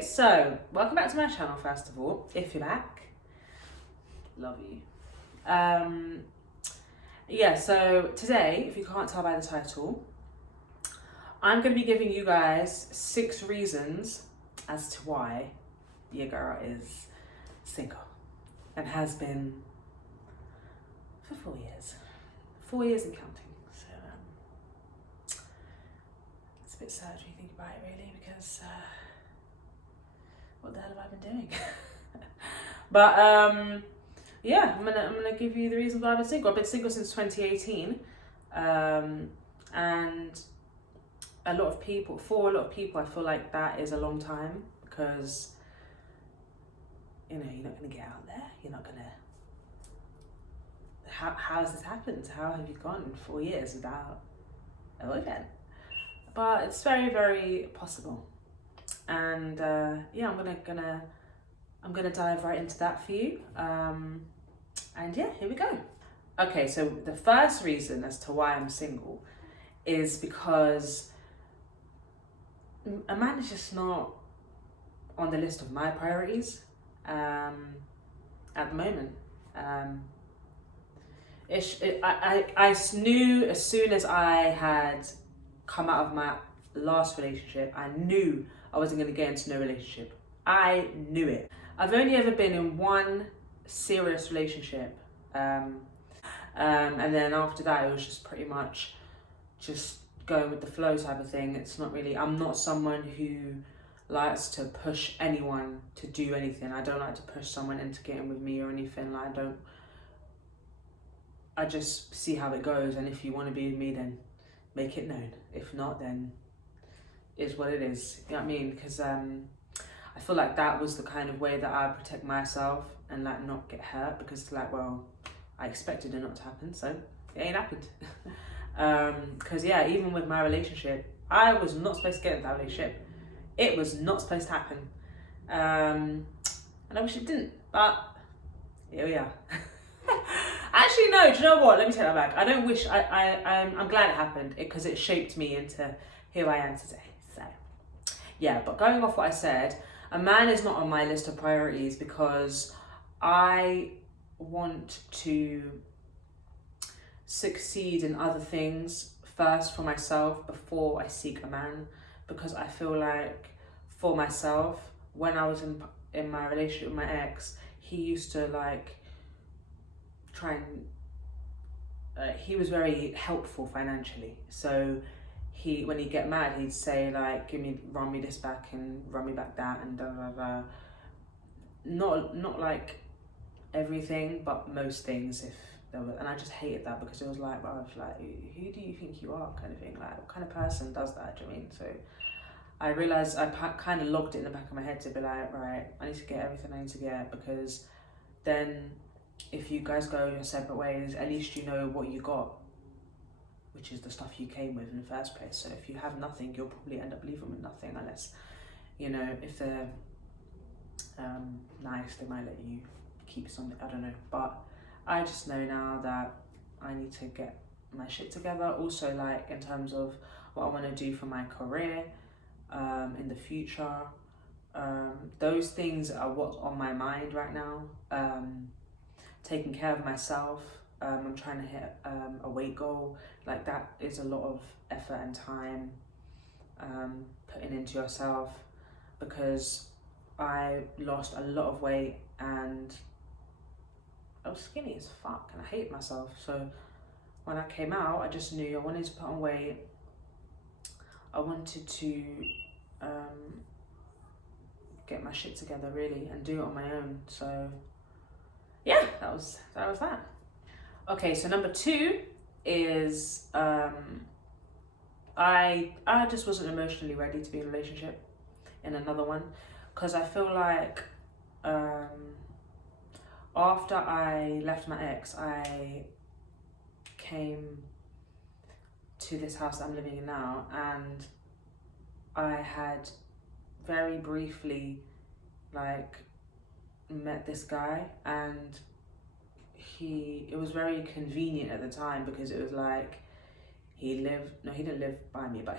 Okay, so welcome back to my channel first of all. If you're back, love you. Yeah, so today, if you can't tell by the title, I'm going to be giving you guys 6 reasons as to why your girl is single and has been for 4 years. 4 years and counting. So it's a bit sad when you think about it, really, because what the hell have I been doing? But yeah, I'm gonna give you the reasons why I've been single. I've been single since 2018, and for a lot of people, I feel like that is a long time because you're not gonna get out there. You're not gonna. How has this happened? How have you gone 4 years without a boyfriend? But it's very, very possible. And yeah, I'm gonna dive right into that for you. And yeah, here we go. Okay, so the first reason as to why I'm single is because a man is just not on the list of my priorities at the moment. I knew as soon as I had come out of my last relationship, I knew I wasn't going to get into no relationship. I knew it. I've only ever been in one serious relationship, and then after that it was just pretty much just going with the flow type of thing. It's not really, I'm not someone who likes to push anyone to do anything. I don't like to push someone into getting with me or anything. Like I just see how it goes, and if you want to be with me, then make it known. If not, then is what it is. You know what I mean? Because I feel like that was the kind of way that I protect myself and like not get hurt, because like, well, I expected it not to happen, so it ain't happened. Because yeah, even with my relationship, I was not supposed to get into that relationship. It was not supposed to happen, and I wish it didn't, but here we are. Actually, no, do you know what? Let me take that back. I don't wish, I'm glad it happened because it shaped me into who I am today. So, yeah, but going off what I said, a man is not on my list of priorities because I want to succeed in other things first for myself before I seek a man, because I feel like for myself, when I was in my relationship with my ex, he used to like try and he was very helpful financially. So when he'd get mad, he'd say like, run me this back and run me back that and da da da. Not like everything, but most things. If there were, and I just hated that because it was like, well, like, who do you think you are, kind of thing. Like, what kind of person does that? Do you know what I mean? So I realized I kind of logged it in the back of my head to be like, right, I need to get everything I need to get, because then if you guys go your separate ways, at least you know what you got, which is the stuff you came with in the first place. So if you have nothing, you'll probably end up leaving with nothing, unless, if they're nice, they might let you keep something, I don't know. But I just know now that I need to get my shit together. Also, like, in terms of what I want to do for my career in the future, those things are what's on my mind right now. Taking care of myself, I'm trying to hit a weight goal. Like, that is a lot of effort and time putting into yourself, because I lost a lot of weight and I was skinny as fuck and I hated myself. So when I came out, I just knew I wanted to put on weight. I wanted to get my shit together, really, and do it on my own. So yeah, that was that. Okay, so number 2 is I just wasn't emotionally ready to be in a relationship, in another one, because I feel like after I left my ex, I came to this house that I'm living in now, and I had very briefly like met this guy, and it was very convenient at the time, because it was like he didn't live by me, but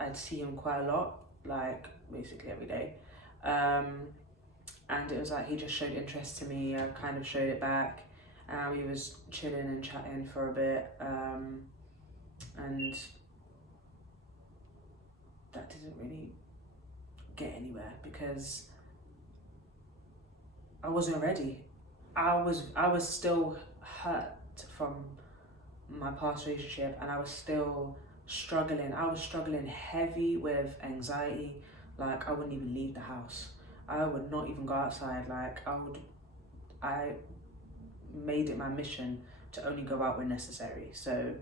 I'd see him quite a lot, like basically every day. And it was like he just showed interest to me. I kind of showed it back. We was chilling and chatting for a bit, and that didn't really get anywhere because I wasn't ready. I was still hurt from my past relationship, and I was still struggling. I was struggling heavy with anxiety. Like, I wouldn't even leave the house. I would not even go outside. Like, I made it my mission to only go out when necessary. So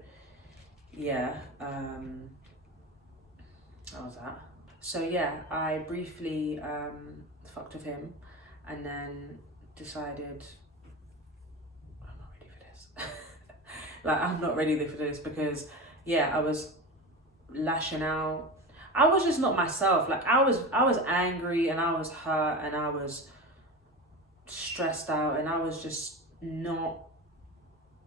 yeah, that was that. So yeah, I briefly fucked with him, and then decided I'm not ready for this. Like, I'm not ready for this because yeah, I was lashing out. I was just not myself. Like, I was angry, and I was hurt, and I was stressed out, and I was just not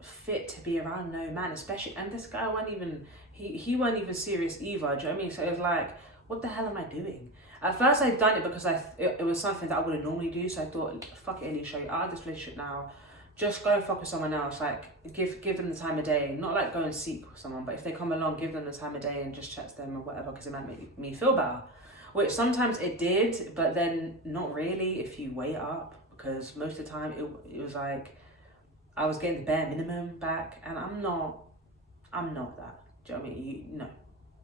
fit to be around no man, especially, and this guy wasn't even, he wasn't even serious either, do you know what I mean? So it was like, what the hell am I doing? At first I'd done it because it was something that I wouldn't normally do, so I thought, fuck it, Alicia, you're out of this relationship now, just go and fuck with someone else. Like, give them the time of day, not like go and seek someone, but if they come along, give them the time of day and just chat to them or whatever, because it might make me feel better, which sometimes it did, but then not really if you weigh it up, because most of the time it was like I was getting the bare minimum back, and I'm not that. Do you know what I mean? No,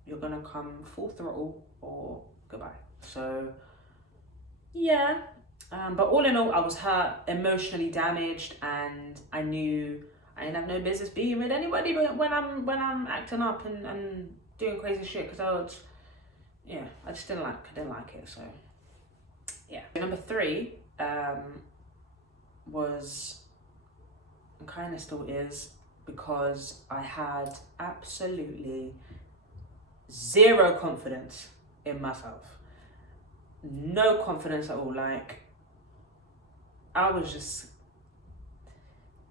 you're gonna come full throttle or goodbye. So yeah, but all in all, I was hurt, emotionally damaged, and I knew I didn't have no business being with anybody when I'm acting up and doing crazy shit, because I just didn't like it. So yeah. Number 3 was, and kind of still is, because I had absolutely zero confidence in myself. No confidence at all. Like, I was just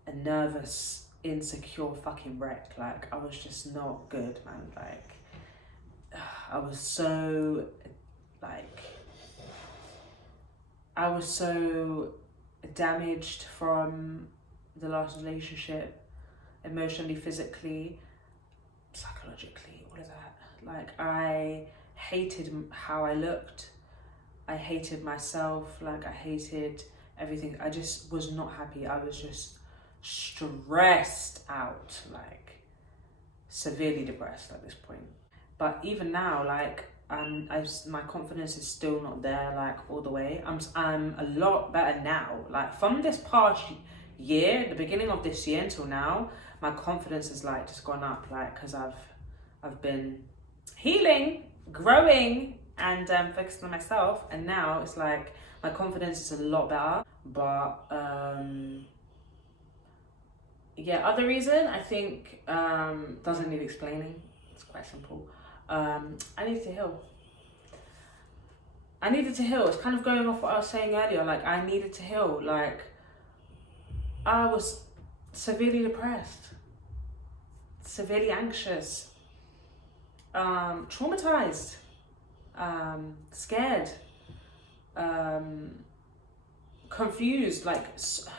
a nervous, insecure fucking wreck. Like, I was just not good, man. Like, I was so damaged from the last relationship, emotionally, physically, psychologically, all of that. Like, I hated how I looked. I hated myself. Like, I hated everything. I just was not happy. I was just stressed out, like severely depressed at this point. But even now, like, my confidence is still not there, like, all the way. I'm a lot better now. Like, from this past year, the beginning of this year until now, my confidence is like just gone up, like, because I've been healing, growing, and focusing on myself, and now it's like my confidence is a lot better. But yeah, other reason I think doesn't need explaining. It's quite simple. I needed to heal. It's kind of going off what I was saying earlier. Like, I needed to heal. Like, I was severely depressed, severely anxious, traumatized, scared, confused, like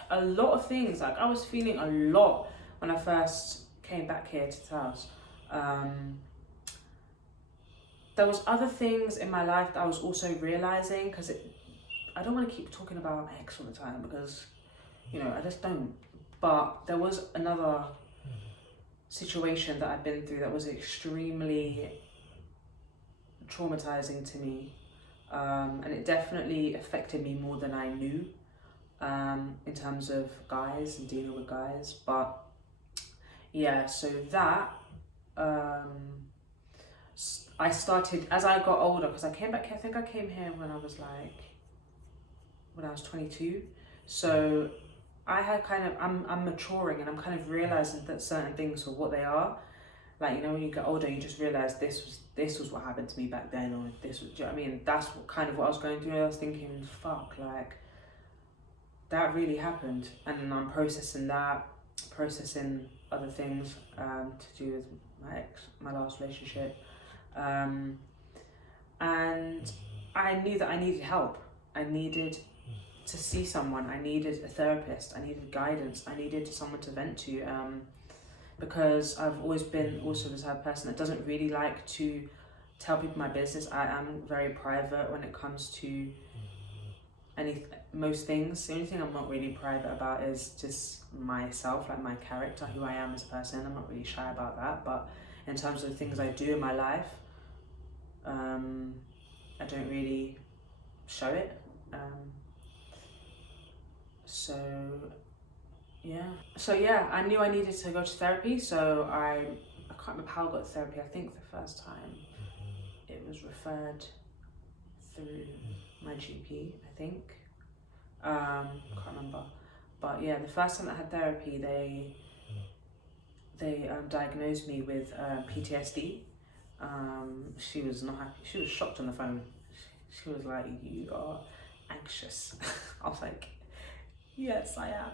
a lot of things. Like, I was feeling a lot when I first came back here to the house. There was other things in my life that I was also realizing, because I don't want to keep talking about my ex all the time, because, you know, I just don't. But there was another situation that I've been through that was extremely traumatizing to me, and it definitely affected me more than I knew, in terms of guys and dealing with guys. But yeah, so that I started as I got older, because I came back here, I think I came here when I was 22. So I had I'm maturing, and I'm kind of realizing that certain things are what they are. Like, you know, when you get older, you just realize this was what happened to me back then, or this was, do you know what I mean? That's what I was going through. I was thinking, fuck, like, that really happened. And then I'm processing other things to do with my ex, my last relationship. And I knew that I needed help. I needed to see someone. I needed a therapist. I needed guidance. I needed someone to vent to. Because I've always been also the type of person that doesn't really like to tell people my business. I am very private when it comes to most things. The only thing I'm not really private about is just myself, like my character, who I am as a person. I'm not really shy about that. But in terms of the things I do in my life, I don't really show it. So yeah, I knew I needed to go to therapy. So I can't remember how I got to therapy. I think the first time it was referred through my GP, I think. Can't remember. But yeah, the first time I had therapy, they diagnosed me with PTSD. She was not happy. She was shocked on the phone. She was like, "You are anxious." I was like, "Yes, I am.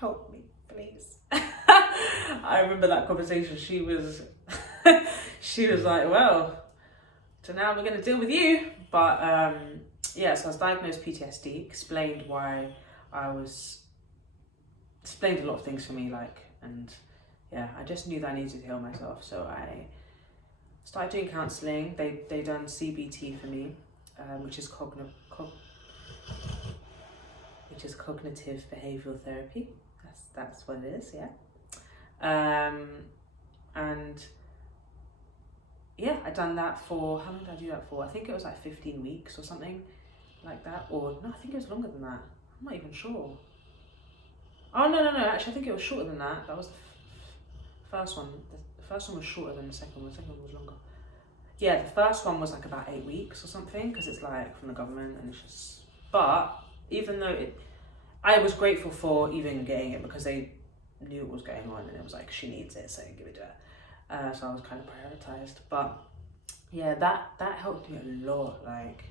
Help me, please." I remember that conversation. She was like, "Well, so now we're gonna deal with you." But yeah, so I was diagnosed PTSD. Explained a lot of things for me, and yeah, I just knew that I needed to heal myself. So I started doing counselling. They done CBT for me, which is cognitive behavioural therapy. That's what it is, yeah. And yeah, I done that for, how long did I do that for? I think it was like 15 weeks or something like that. Or no, I think it was longer than that. I'm not even sure. Oh no, actually I think it was shorter than that. That was the first one. The first one was shorter than the second one. The second one was longer. Yeah, the first one was like about 8 weeks or something, because it's like from the government, and it's just, but even though I was grateful for even getting it, because they knew what was going on, and it was like, she needs it, so give it to her. So I was kind of prioritized. But yeah, that helped me a lot. Like,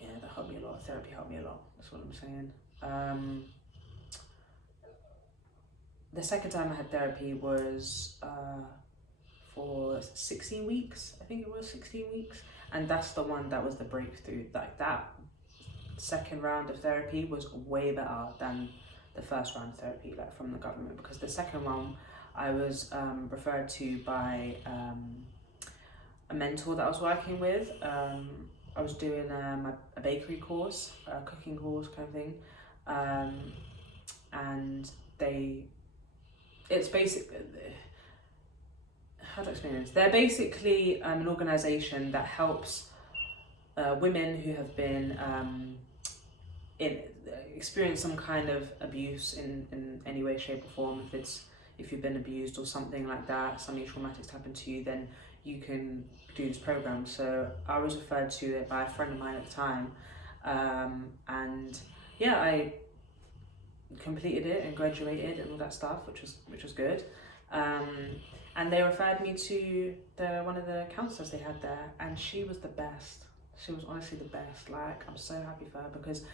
yeah, that helped me a lot. Therapy helped me a lot. That's what I'm saying. The second time I had therapy was for 16 weeks. I think it was 16 weeks. And that's the one that was the breakthrough. Like, that second round of therapy was way better than the first round of therapy, like from the government, because the second one I was referred to by a mentor that I was working with. I was doing a bakery course, a cooking course kind of thing, and it's basically, how to explain this? They're basically an organisation that helps women who have been experience some kind of abuse in any way, shape or form. If you've been abused or something like that, something traumatic's happened to you, then you can do this program. So I was referred to it by a friend of mine at the time, and yeah, I completed it and graduated and all that stuff, which was good. And they referred me to one of the counsellors they had there, and she was the best. She was honestly the best. Like, I'm so happy for her, because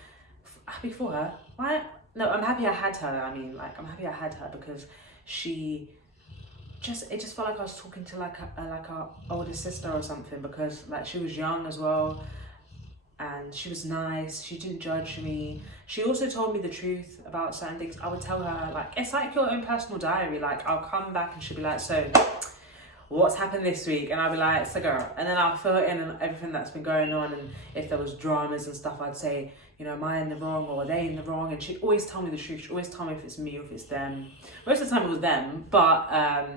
happy for her. Why? No, I'm happy I had her. I mean, like, I'm happy I had her because it just felt like I was talking to like a older sister or something, because like she was young as well, and she was nice. She didn't judge me. She also told me the truth about certain things. I would tell her, like, it's like your own personal diary. Like, I'll come back and she'll be like, so what's happened this week? And I'll be like, it's a girl. And then I'll fill it in and everything that's been going on. And if there was dramas and stuff, I'd say, you know, am I in the wrong or are they in the wrong? And she'd always tell me the truth. She'd always tell me if it's me or if it's them. Most of the time it was them, but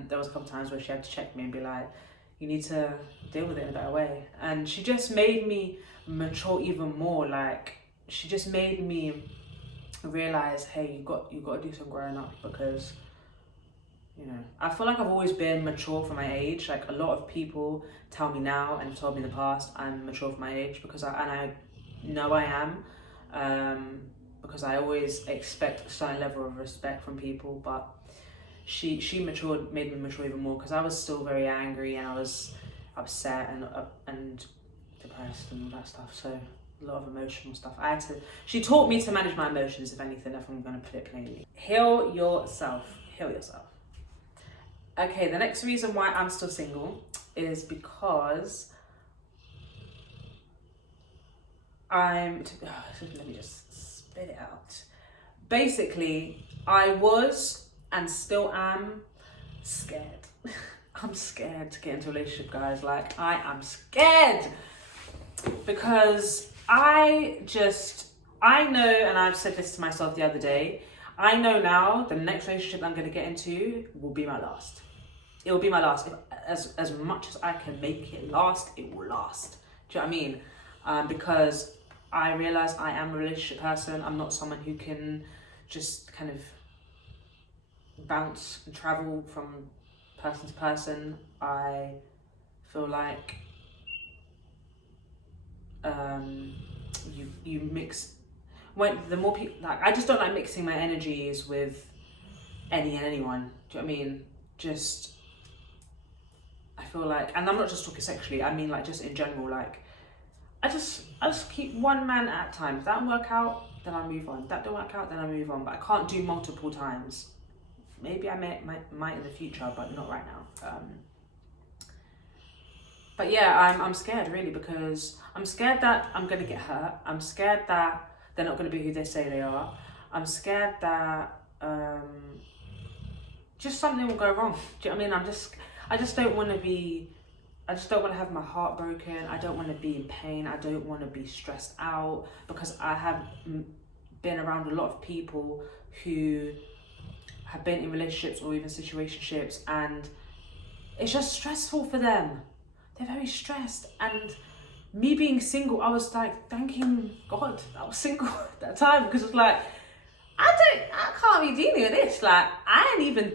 there was a couple times where she had to check me and be like, you need to deal with it in a better way. And she just made me mature even more. Like, she just made me realize, hey, you got to do some growing up, because, you know, I feel like I've always been mature for my age. Like, a lot of people tell me now and have told me in the past I'm mature for my age, because I know I am, because I always expect a certain level of respect from people. But she made me mature even more, because I was still very angry and I was upset and depressed and all that stuff. So a lot of emotional stuff. She taught me to manage my emotions, if anything, if I'm going to put it plainly. Heal yourself. Okay, the next reason why I'm still single is because let me just spit it out. Basically, I was and still am scared. I'm scared to get into a relationship, guys. Like, I am scared because I know, and I've said this to myself the other day, I know now the next relationship I'm going to get into will be my last. It will be my last. As much as I can make it last, it will last. Do you know what I mean? Because I realise I am a relationship person. I'm not someone who can just kind of bounce and travel from person to person. I feel like you mix, when the more people, like, I just don't like mixing my energies with any and anyone. Do you know what I mean? Just, I feel like, and I'm not just talking sexually, I mean like just in general, like I just keep one man at a time. If that don't work out, then I move on. If that don't work out, then I move on. But I can't do multiple might in the future, but not right now. But yeah, I'm scared really, because I'm scared that I'm gonna get hurt. I'm scared that they're not gonna be who they say they are. I'm scared that just something will go wrong. Do you know what I mean? I just don't want to have my heart broken. I don't want to be in pain. I don't want to be stressed out, because I have been around a lot of people who have been in relationships or even situationships, and it's just stressful for them. They're very stressed. And me being single, I was like thanking God I was single at that time, because it's like, I can't be dealing with this. Like, I ain't even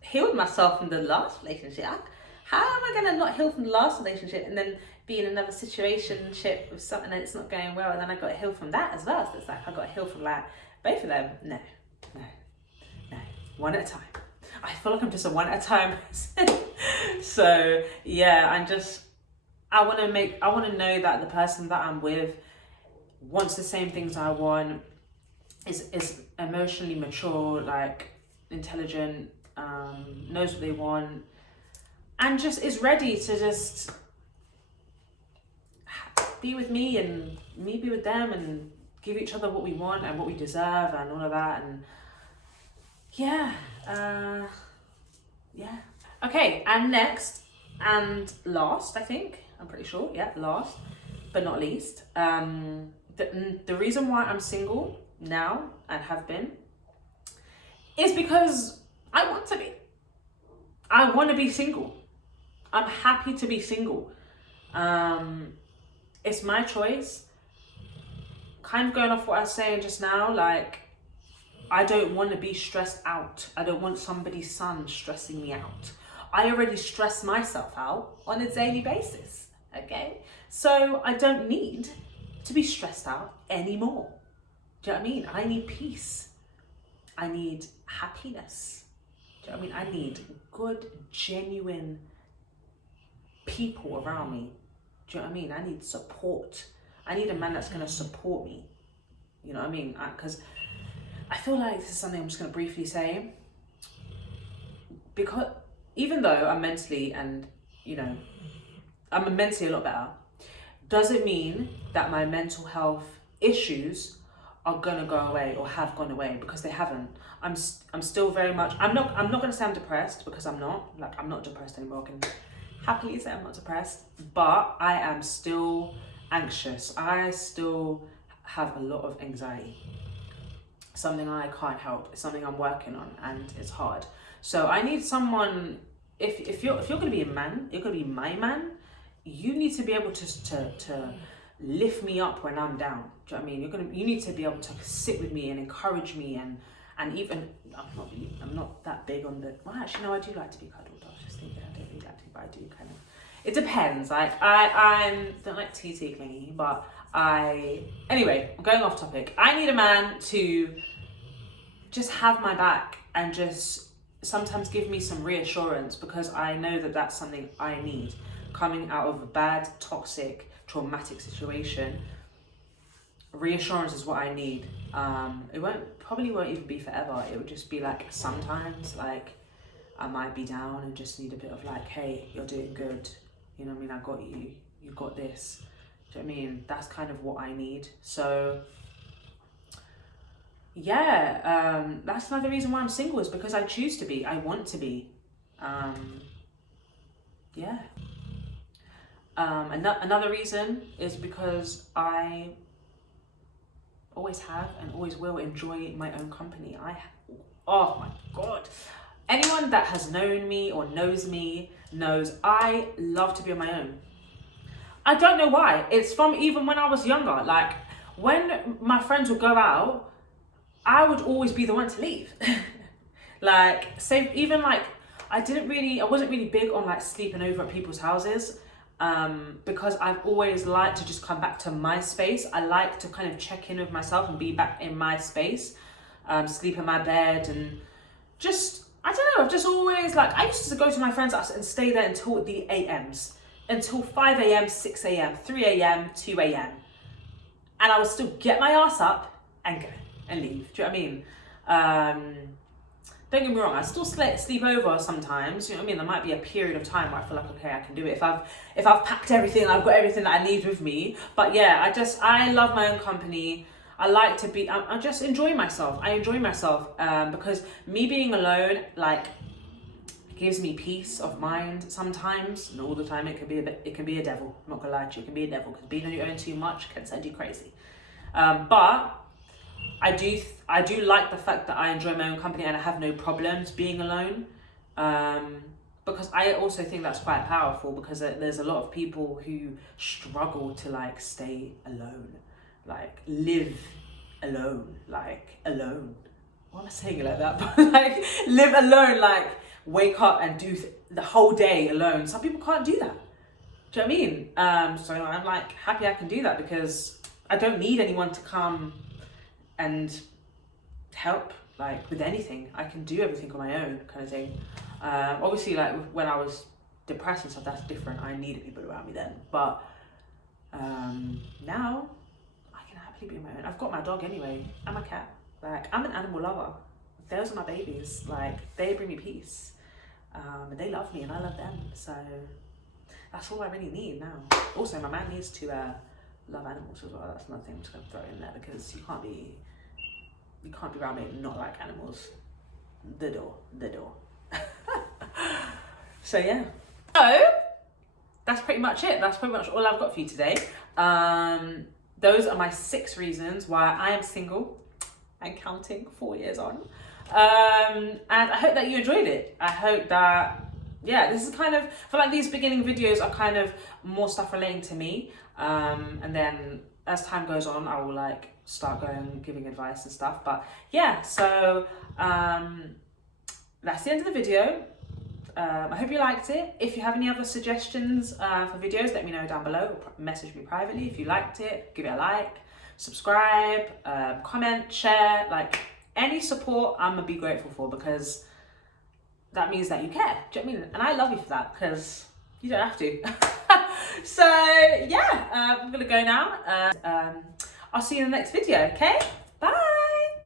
healed myself from the last relationship. How am I gonna not heal from the last relationship and then be in another situationship with something and it's not going well, and then I got to heal from that as well? So it's like I got to heal from like both of them. No, one at a time. I feel like I'm just a one at a time person. So yeah, I want to know that the person that I'm with wants the same things I want, is emotionally mature, like intelligent, knows what they want, and just is ready to just be with me and me be with them and give each other what we want and what we deserve and all of that. And yeah, okay, and next and last, I think, I'm pretty sure, yeah, last but not least, the reason why I'm single now and have been is because I want to be. I want to be single. I'm happy to be single. It's my choice. Kind of going off what I was saying just now, like, I don't want to be stressed out. I don't want somebody's son stressing me out. I already stress myself out on a daily basis, okay? So I don't need to be stressed out anymore. Do you know what I mean? I need peace. I need happiness. Do you know what I mean? I need good, genuine people around me. Do you know what I mean? I need support. I need a man that's going to support me. You know what I mean? Because I feel like this is something I'm just going to briefly say. Because even though I'm mentally and, you know, I'm mentally a lot better, doesn't mean that my mental health issues are gonna go away or have gone away, because they haven't. I'm still very much, I'm not gonna say I'm depressed, because I'm not. Like, I'm not depressed anymore. I can happily say I'm not depressed, but I am still anxious. I still have a lot of anxiety. Something I can't help. It's something I'm working on, and it's hard. So I need someone. If you're gonna be a man, you're gonna be my man. You need to be able to lift me up when I'm down. Do you know what I mean? You need to be able to sit with me and encourage me, and even I'm not that big on the. Well, actually, no, I do like to be cuddled. I was just thinking I don't really like to, but I do kind of. It depends. Like I don't like TT clingy, but anyway, I'm going off topic. I need a man to just have my back and just sometimes give me some reassurance, because I know that that's something I need. Coming out of a bad, toxic, traumatic situation, reassurance is what I need. It probably won't even be forever. It would just be like sometimes, like I might be down and just need a bit of like, hey, you're doing good. You know what I mean? I got you. You got this. Do you know what I mean? That's kind of what I need. So yeah, that's another reason why I'm single, is because I choose to be. I want to be. Yeah. Another reason is because I always have and always will enjoy my own company. Oh my God. Anyone that has known me or knows me knows I love to be on my own. I don't know why. It's from even when I was younger. Like, when my friends would go out, I would always be the one to leave. Like, say, even like, I wasn't really big on like sleeping over at people's houses, because I've always liked to just come back to my space. I like to kind of check in with myself and be back in my space, sleep in my bed, and just, I don't know, I've just always, like, I used to go to my friend's house and stay there until the AMs, until 5 a.m, 6 a.m, 3 a.m, 2 a.m. And I would still get my ass up and go and leave. Do you know what I mean? Don't get me wrong, I still sleep over sometimes. You know what I mean? There might be a period of time where I feel like, okay, I can do it. If I've packed everything, I've got everything that I need with me. But yeah, I love my own company. I like to be, I just enjoy myself. I enjoy myself because me being alone, like, gives me peace of mind sometimes. And all the time it can be a devil. I'm not gonna lie to you, it can be a devil, because being on your own too much can send you crazy. But I do like the fact that I enjoy my own company and I have no problems being alone, because I also think that's quite powerful, because there's a lot of people who struggle to like stay alone, like live alone, like alone. Why am I saying it like that? But like live alone, like wake up and do the whole day alone. Some people can't do that. Do you know what I mean? So I'm like happy I can do that, because I don't need anyone to come and help like with anything. I can do everything on my own, kind of thing. Obviously, like when I was depressed and stuff, that's different. I needed people around me then, but now I can happily be on my own. I've got my dog anyway. I'm a cat. Like, I'm an animal lover. Those are my babies. Like, they bring me peace, and they love me and I love them. So that's all I really need now. Also, my man needs to love animals as well. That's another thing I'm just gonna throw in there, because you can't be around me and not like animals. The door. So yeah. So that's pretty much it. That's pretty much all I've got for you today. Those are my 6 reasons why I am single and counting, 4 years on. And I hope that you enjoyed it. I hope that, yeah, this is kind of, I feel like these beginning videos are kind of more stuff relating to me. And then as time goes on, I will like start going and giving advice and stuff. But yeah, so that's the end of the video. I hope you liked it. If you have any other suggestions for videos, let me know down below. Message me privately. If you liked it, give it a like, subscribe, comment, share. Like, any support I'm gonna be grateful for, because that means that you care. Do you know what I mean? And I love you for that, because you don't have to. So yeah, I'm gonna go now. I'll see you in the next video, okay?